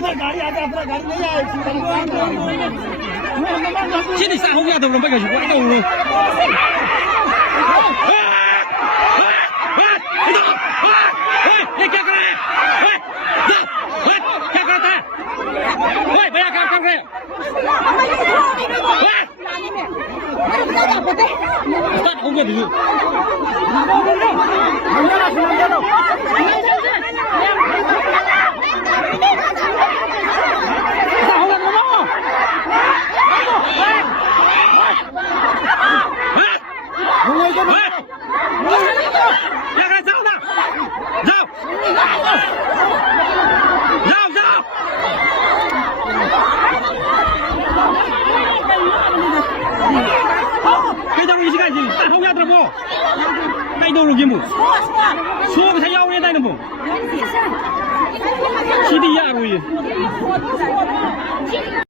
गाड़ी आगे अपना गाड़ी नहीं आए Sini sa không nghe đâu làm bây giờ quá đâu luôn. Đây क्या कर रहे हैं? क्या करता है? ओए भैया क्या कर रहे हैं? Start हो गया दीदी. Cái đâu đi cái gì? Ta không nghe được bộ. Đây đâu là cái mũ? Xua cái thay nhau lên đây là mũ. Chỉ đi à rồi.